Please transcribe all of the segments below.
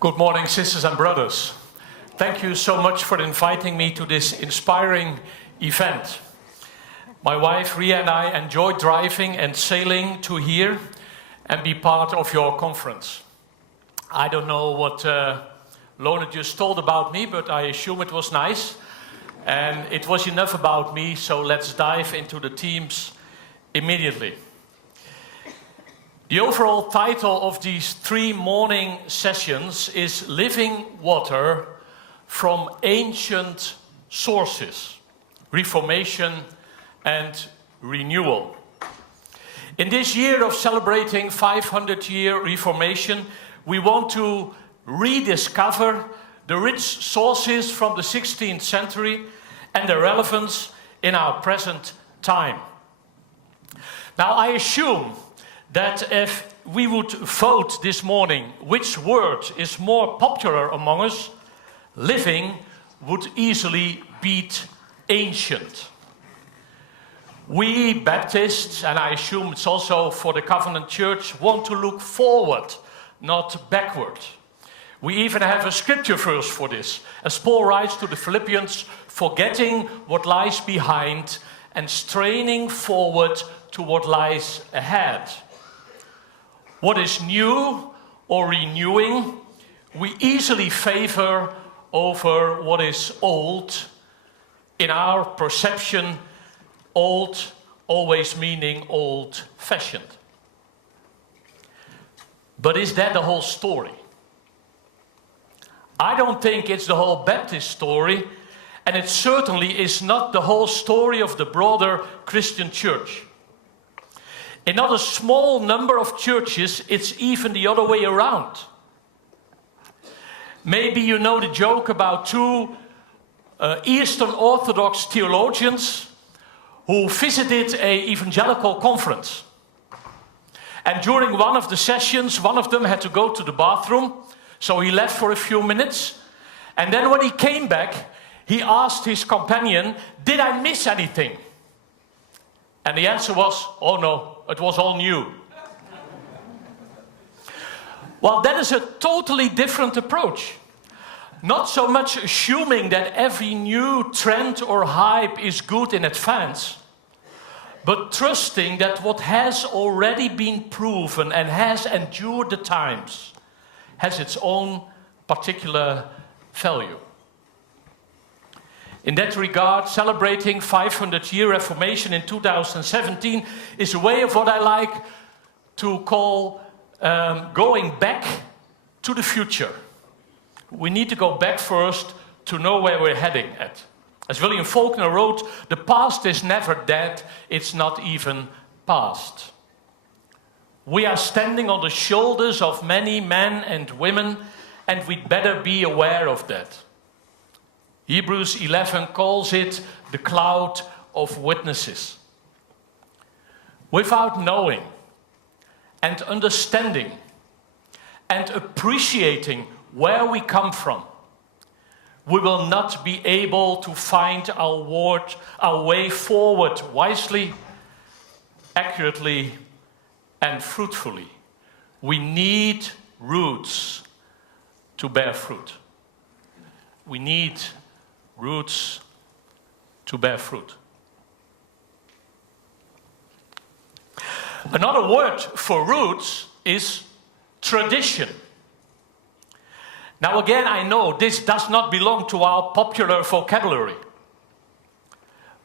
Good morning, sisters and brothers. Thank you so much for inviting me to this inspiring event. My wife Ria and I enjoy driving and sailing to here and be part of your conference. I don't know what Lone just told about me, but I assume it was nice. And it was enough about me, so let's dive into the themes immediately. The overall title of these 3 morning sessions is Living Water from Ancient Sources, Reformation and Renewal. In this year of celebrating 500-year Reformation, we want to rediscover the rich sources from the 16th century and their relevance in our present time. Now, I assume that if we would vote this morning which word is more popular among us, living would easily beat ancient. We Baptists, and I assume it's also for the Covenant Church, want to look forward, not backward. We even have a scripture verse for this, as Paul writes to the Philippians, forgetting what lies behind and straining forward to what lies ahead. What is new or renewing, we easily favor over what is old. In our perception, old always meaning old-fashioned. But is that the whole story? I don't think it's the whole Baptist story, and it certainly is not the whole story of the broader Christian church. In not a small number of churches, it's even the other way around. Maybe you know the joke about 2 Eastern Orthodox theologians who visited an evangelical conference. And during one of the sessions, one of them had to go to the bathroom, so he left for a few minutes. And then when he came back, he asked his companion, "Did I miss anything?" And the answer was, "Oh no, it was all new." Well, that is a totally different approach. Not so much assuming that every new trend or hype is good in advance, but trusting that what has already been proven and has endured the times has its own particular value. In that regard, celebrating 500-year Reformation in 2017 is a way of what I like to call going back to the future. We need to go back first to know where we're heading at. As William Faulkner wrote, the past is never dead, it's not even past. We are standing on the shoulders of many men and women, and we'd better be aware of that. Hebrews 11 calls it the cloud of witnesses. Without knowing and understanding and appreciating where we come from, we will not be able to find our way forward wisely, accurately, and fruitfully. We need roots to bear fruit. We need roots to bear fruit. Another word for roots is tradition. Now again, I know this does not belong to our popular vocabulary.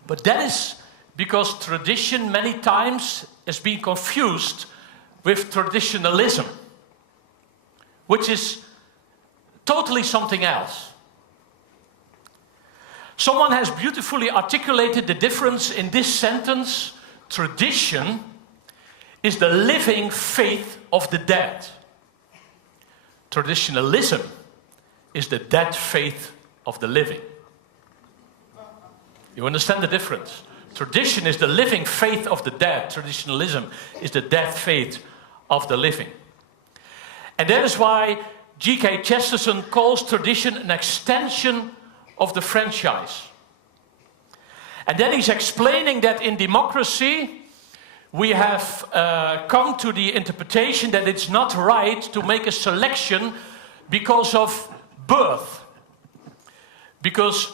But that is because tradition many times has been confused with traditionalism, which is totally something else. Someone has beautifully articulated the difference in this sentence. Tradition is the living faith of the dead. Traditionalism is the dead faith of the living. You understand the difference? Tradition is the living faith of the dead. Traditionalism is the dead faith of the living. And that is why G.K. Chesterton calls tradition an extension of the franchise. And then he's explaining that in democracy, we have come to the interpretation that it's not right to make a selection because of birth. Because,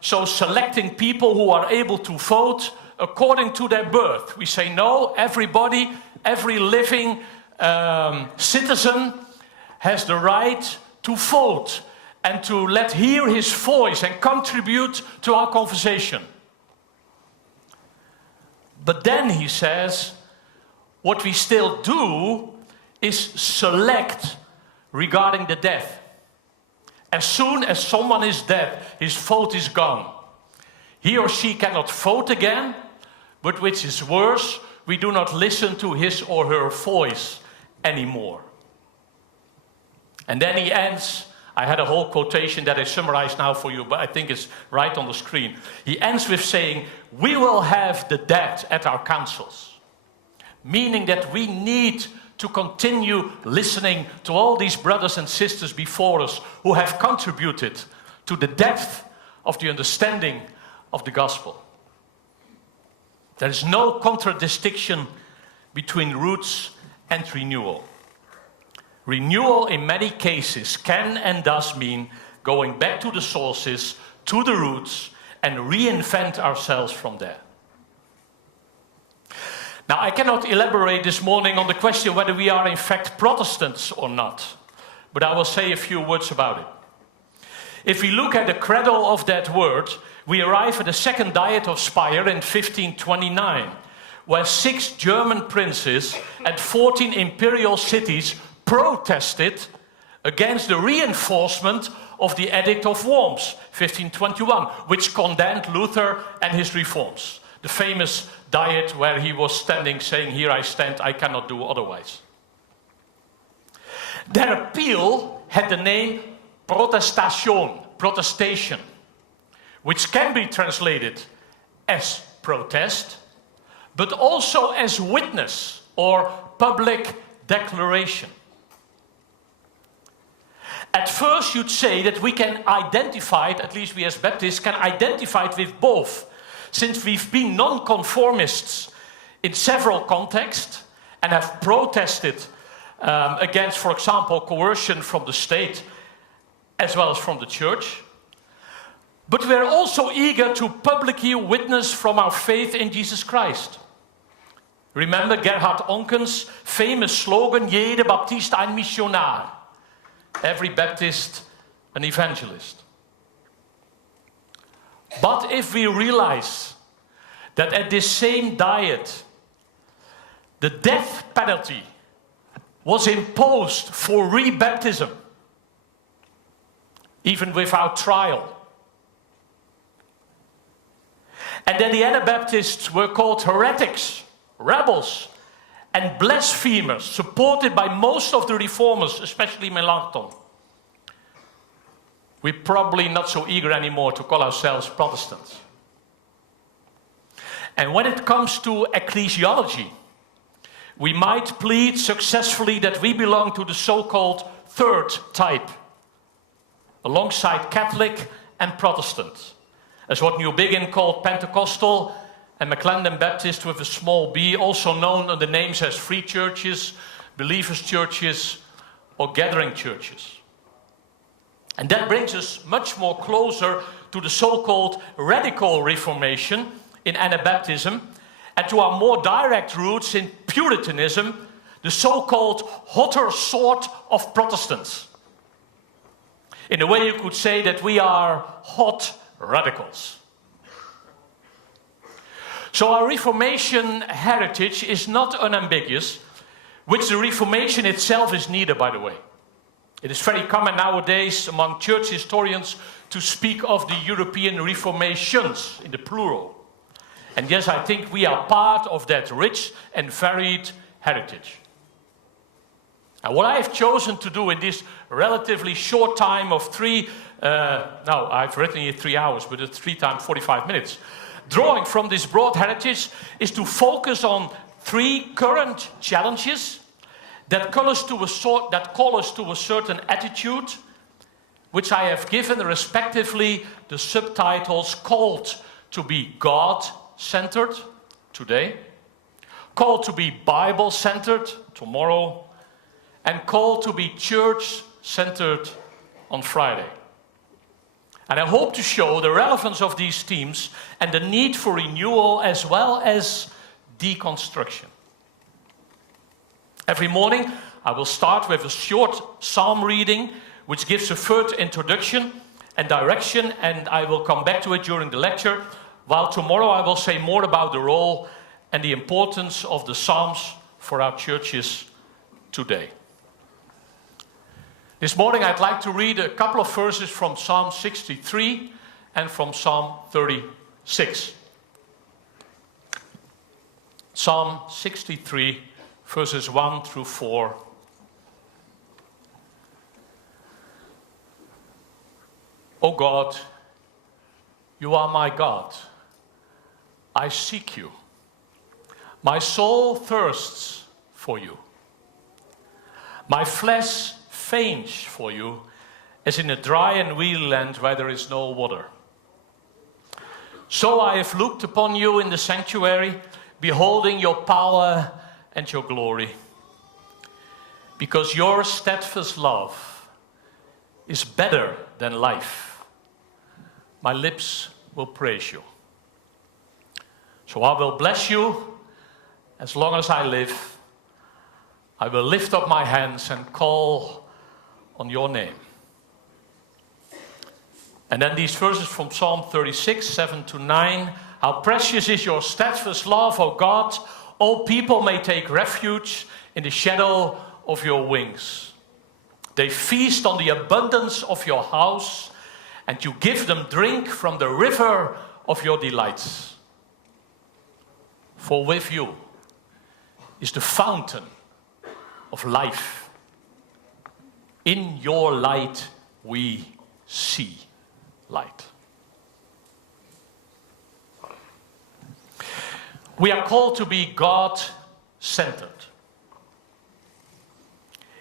so selecting people who are able to vote according to their birth. We say no, everybody, every living citizen has the right to vote and to hear his voice and contribute to our conversation. But then he says, what we still do is select regarding the death. As soon as someone is dead, his vote is gone. He or she cannot vote again, but which is worse, we do not listen to his or her voice anymore. And then he ends, I had a whole quotation that I summarized now for you, but I think it's right on the screen. He ends with saying, we will have the dead at our councils. Meaning that we need to continue listening to all these brothers and sisters before us who have contributed to the depth of the understanding of the gospel. There is no contradiction between roots and renewal. Renewal in many cases can and does mean going back to the sources, to the roots, and reinvent ourselves from there. Now, I cannot elaborate this morning on the question whether we are in fact Protestants or not, but I will say a few words about it. If we look at the cradle of that word, we arrive at the Second Diet of Speyer in 1529, where 6 German princes and 14 imperial cities protested against the reinforcement of the Edict of Worms, 1521, which condemned Luther and his reforms. The famous diet where he was standing saying, here I stand, I cannot do otherwise. Their appeal had the name protestation, which can be translated as protest, but also as witness or public declaration. At first you'd say that we can identify it, at least we as Baptists can identify it with both, since we've been non-conformists in several contexts and have protested against, for example, coercion from the state as well as from the church. But we're also eager to publicly witness from our faith in Jesus Christ. Remember Gerhard Onken's famous slogan, Jede Baptist ein Missionar. Every Baptist an evangelist. But if we realize that at this same diet, the death penalty was imposed for rebaptism, even without trial, and that the Anabaptists were called heretics, rebels, and blasphemers, supported by most of the reformers, especially Melanchthon, we're probably not so eager anymore to call ourselves Protestants. And when it comes to ecclesiology, we might plead successfully that we belong to the so-called third type, alongside Catholic and Protestant, as what New Begin called Pentecostal and McClendon Baptist with a small b, also known under names as free churches, believers' churches, or gathering churches. And that brings us much more closer to the so-called radical Reformation in Anabaptism and to our more direct roots in Puritanism, the so-called hotter sort of Protestants. In a way you could say that we are hot radicals. So our Reformation heritage is not unambiguous, which the Reformation itself is neither, by the way. It is very common nowadays among church historians to speak of the European Reformations in the plural. And yes, I think we are part of that rich and varied heritage. And what I have chosen to do in this relatively short time of I've written here 3 hours, but it's 3 times 45 minutes. Drawing from this broad heritage is to focus on 3 current challenges that call us to a certain attitude, which I have given respectively the subtitles called to be God-centered today, called to be Bible-centered tomorrow, and called to be church centered on Friday. And I hope to show the relevance of these themes and the need for renewal as well as deconstruction. Every morning, I will start with a short psalm reading, which gives a further introduction and direction, and I will come back to it during the lecture, while tomorrow I will say more about the role and the importance of the Psalms for our churches today. This morning I'd like to read a couple of verses from Psalm 63 and from Psalm 36. Psalm 63, verses 1 through 4. O God, you are my God. I seek you. My soul thirsts for you. My flesh faints for you, as in a dry and weary land where there is no water. So I have looked upon you in the sanctuary, beholding your power and your glory. Because your steadfast love is better than life, my lips will praise you. So I will bless you as long as I live. I will lift up my hands and call on your name. And then these verses from Psalm 36, 7 to 9. How precious is your steadfast love, O God. All people may take refuge in the shadow of your wings. They feast on the abundance of your house, and you give them drink from the river of your delights. For with you is the fountain of life. In your light we see light. We are called to be God-centered.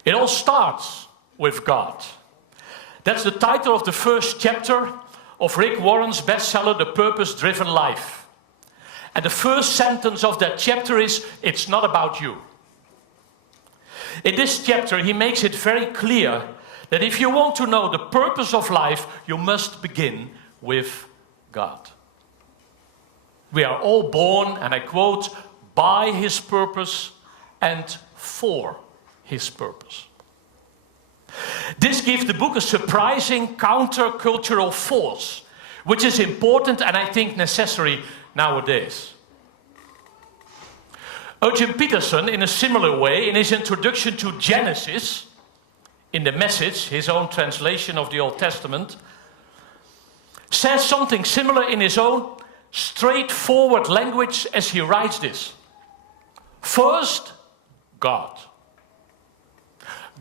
It all starts with God. That's the title of the first chapter of Rick Warren's bestseller, The Purpose-Driven Life. And the first sentence of that chapter is, it's not about you. In this chapter, he makes it very clear that if you want to know the purpose of life, you must begin with God. We are all born, and I quote, by His purpose and for His purpose. This gives the book a surprising counter-cultural force, which is important and I think necessary nowadays. Eugene Peterson, in a similar way, in his introduction to Genesis, in the Message, his own translation of the Old Testament, says something similar in his own straightforward language as he writes this. First, God.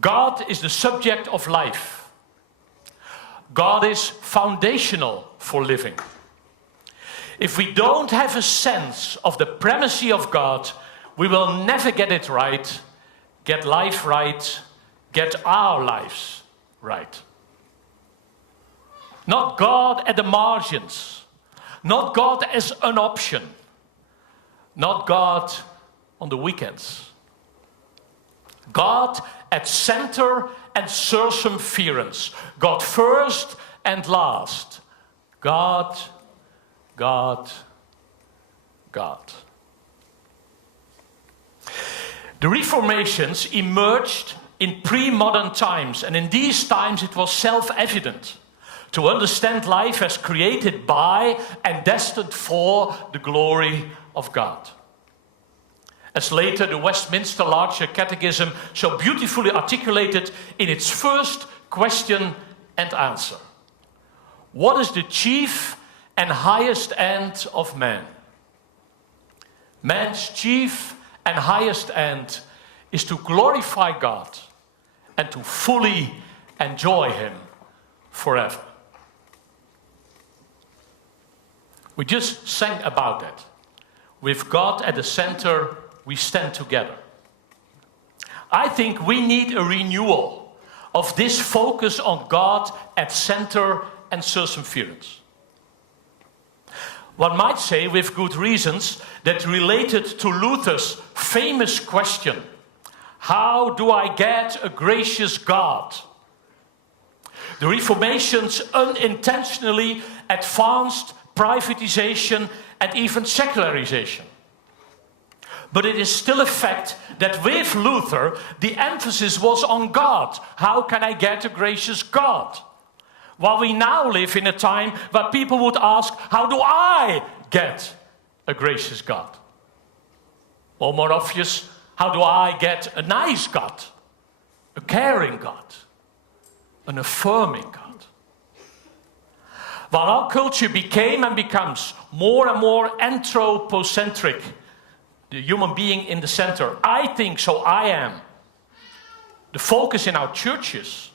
God is the subject of life. God is foundational for living. If we don't have a sense of the primacy of God, we will never get it right, get life right, get our lives right. Not God at the margins, not God as an option, not God on the weekends. God at center and circumference. God first and last. God, God, God. The Reformations emerged in pre-modern times, and in these times it was self-evident to understand life as created by and destined for the glory of God. As later the Westminster Larger Catechism so beautifully articulated in its first question and answer. What is the chief and highest end of man? Man's chief and highest end is to glorify God and to fully enjoy Him forever. We just sang about that. With God at the center, we stand together. I think we need a renewal of this focus on God at center and circumference. One might say, with good reasons, that related to Luther's famous question, how do I get a gracious God? The Reformation's unintentionally advanced privatization and even secularization. But it is still a fact that with Luther, the emphasis was on God. How can I get a gracious God? While we now live in a time where people would ask, how do I get a gracious God? Or more obvious, how do I get a nice God? A caring God? An affirming God? While our culture became and becomes more and more anthropocentric, the human being in the center, I think so I am. The focus in our churches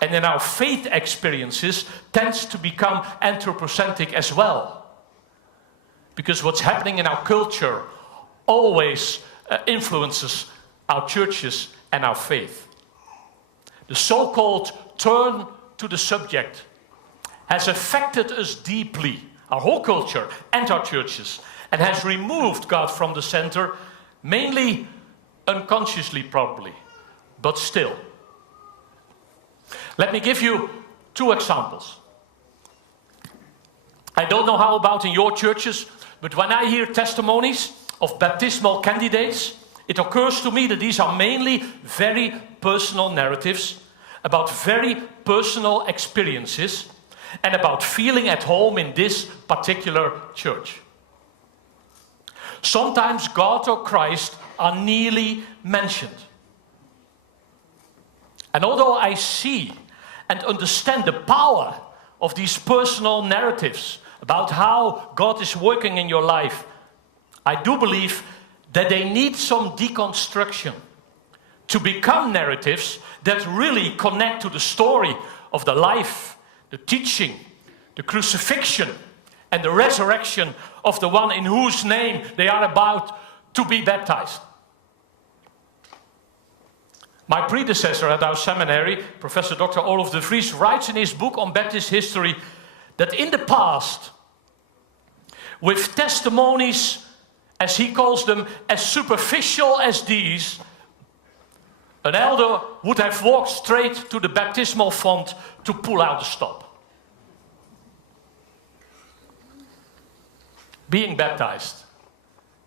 and in our faith experiences tends to become anthropocentric as well. Because what's happening in our culture always influences our churches and our faith. The so-called turn to the subject has affected us deeply, our whole culture and our churches, and has removed God from the center, mainly unconsciously probably, but still. Let me give you 2 examples. I don't know how about in your churches, but when I hear testimonies of baptismal candidates, it occurs to me that these are mainly very personal narratives about very personal experiences and about feeling at home in this particular church. Sometimes God or Christ are nearly mentioned. And although I see and understand the power of these personal narratives about how God is working in your life, I do believe that they need some deconstruction to become narratives that really connect to the story of the life, the teaching, the crucifixion, and the resurrection of the one in whose name they are about to be baptized. My predecessor at our seminary, Professor Dr. Olaf de Vries, writes in his book on Baptist history that in the past, with testimonies, as he calls them, as superficial as these, an elder would have walked straight to the baptismal font to pull out the stop. Being baptized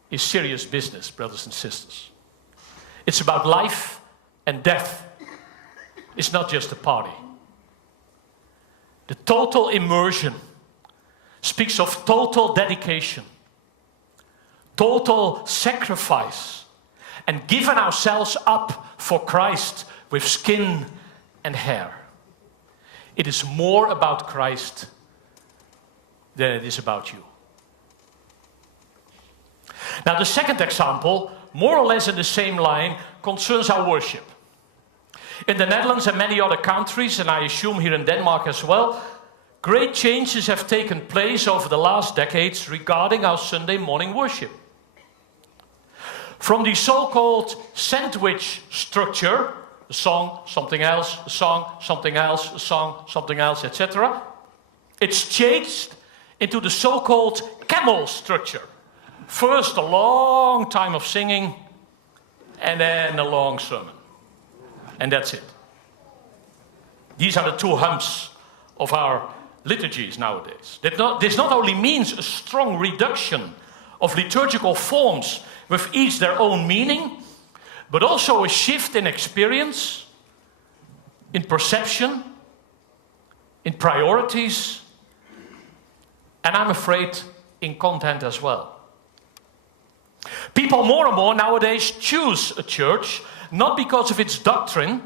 is serious business, brothers and sisters. It's about life and death. It's not just a party. The total immersion speaks of total dedication, total sacrifice, and giving ourselves up for Christ with skin and hair. It is more about Christ than it is about you. Now, the second example, more or less in the same line, concerns our worship. In the Netherlands and many other countries, and I assume here in Denmark as well, great changes have taken place over the last decades regarding our Sunday morning worship. From the so-called sandwich structure, a song, something else, a song, something else, a song, something else, etc., it's changed into the so-called camel structure. First a long time of singing, and then a long sermon. And that's it. These are the 2 humps of our liturgies nowadays. This not only means a strong reduction of liturgical forms with each their own meaning, but also a shift in experience, in perception, in priorities, and I'm afraid in content as well. People more and more nowadays choose a church not because of its doctrine,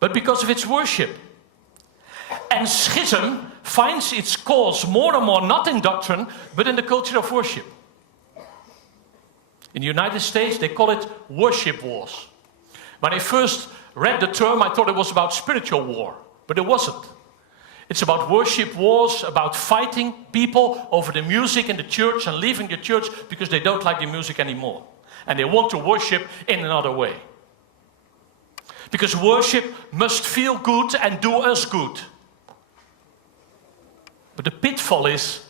but because of its worship. And schism finds its cause more and more not in doctrine, but in the culture of worship. In the United States, they call it worship wars. When I first read the term, I thought it was about spiritual war, but it wasn't. It's about worship wars, about fighting people over the music in the church and leaving the church because they don't like the music anymore. And they want to worship in another way. Because worship must feel good and do us good. But the pitfall is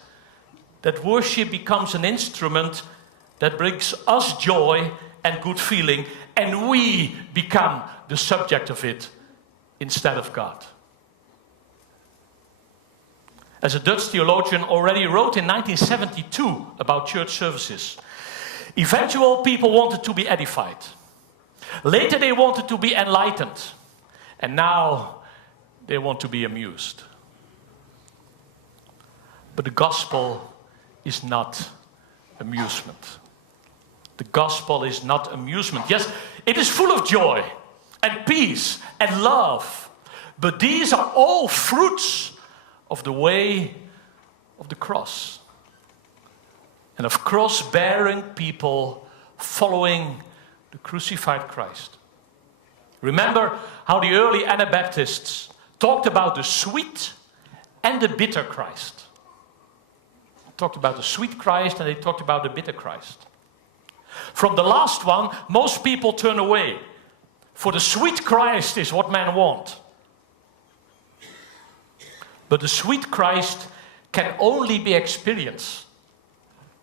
that worship becomes an instrument that brings us joy and good feeling, and we become the subject of it instead of God. As a Dutch theologian already wrote in 1972 about church services, eventually people wanted to be edified. Later they wanted to be enlightened. And now they want to be amused. But the gospel is not amusement. The gospel is not amusement. Yes, it is full of joy and peace and love. But these are all fruits of the way of the cross. And of cross-bearing people following the crucified Christ. Remember how the early Anabaptists talked about the sweet and the bitter Christ. They talked about the sweet Christ and they talked about the bitter Christ. From the last one, most people turn away. For the sweet Christ is what men want. But the sweet Christ can only be experienced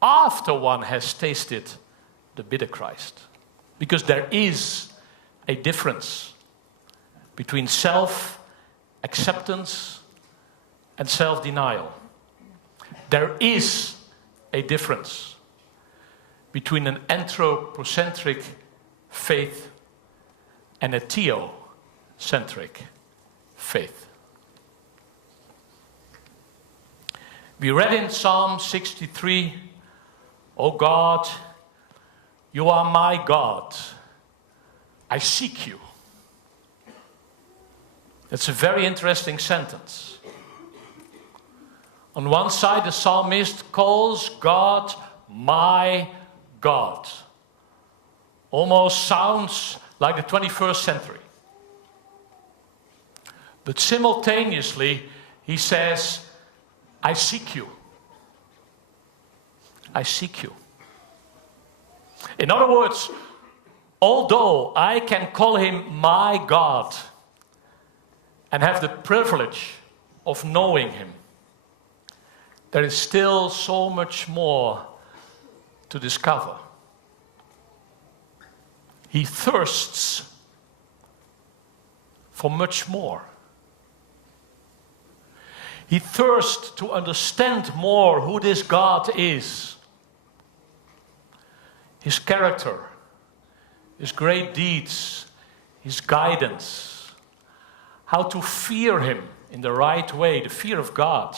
after one has tasted the bitter Christ. Because there is a difference between self-acceptance and self-denial. There is a difference between an anthropocentric faith and a theocentric faith. We read in Psalm 63, "O God, you are my God. I seek you." That's a very interesting sentence. On one side, the psalmist calls God my God. Almost sounds like the 21st century. But simultaneously, he says, I seek you. I seek you. In other words, although I can call him my God and have the privilege of knowing him, there is still so much more to discover. He thirsts for much more. He thirsts to understand more who this God is. His character, his great deeds, his guidance. How to fear him in the right way, the fear of God.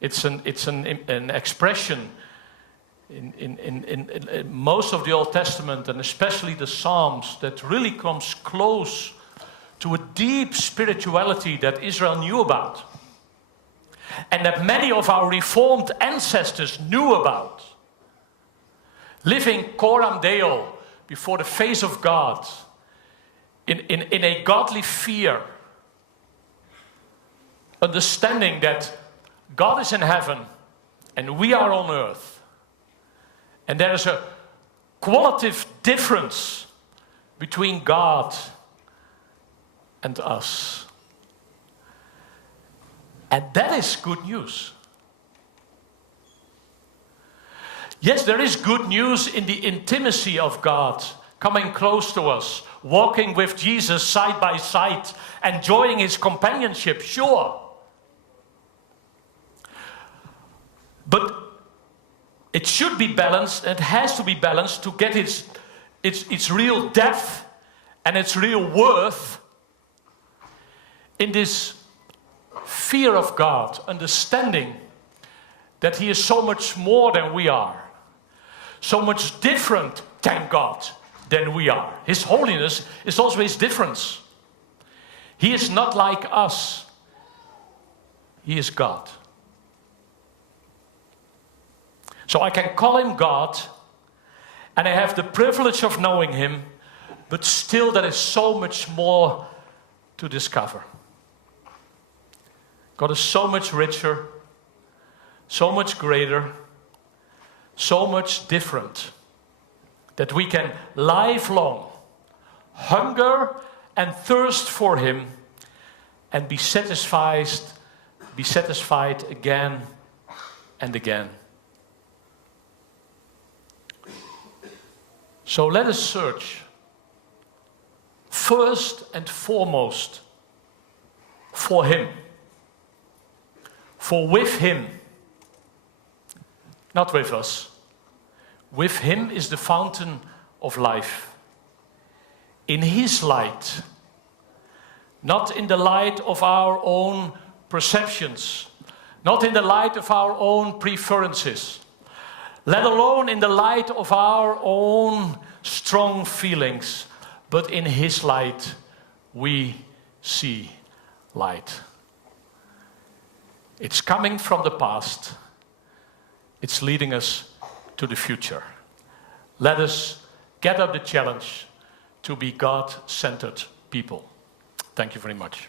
It's an expression in most of the Old Testament, and especially the Psalms, that really comes close to a deep spirituality that Israel knew about. And that many of our Reformed ancestors knew about. Living coram Deo, before the face of God, in a godly fear. Understanding that God is in heaven and we are on earth. And there is a qualitative difference between God and us. And that is good news. Yes, there is good news in the intimacy of God, coming close to us, walking with Jesus side by side, enjoying his companionship, sure. But it should be balanced, it has to be balanced to get its real depth and its real worth in this fear of God, understanding that he is so much more than we are, so much different, thank God, than we are. His holiness is also his difference. He is not like us. He is God. So I can call him God, and I have the privilege of knowing him, but still there is so much more to discover. God is so much richer, so much greater, so much different, that we can lifelong hunger and thirst for him and be satisfied again and again. So let us search first and foremost for him. For with him, not with us, with him is the fountain of life. In his light, not in the light of our own perceptions, not in the light of our own preferences, let alone in the light of our own strong feelings, but in his light we see light. It's coming from the past. It's leading us to the future. Let us get up the challenge to be God-centered people. Thank you very much.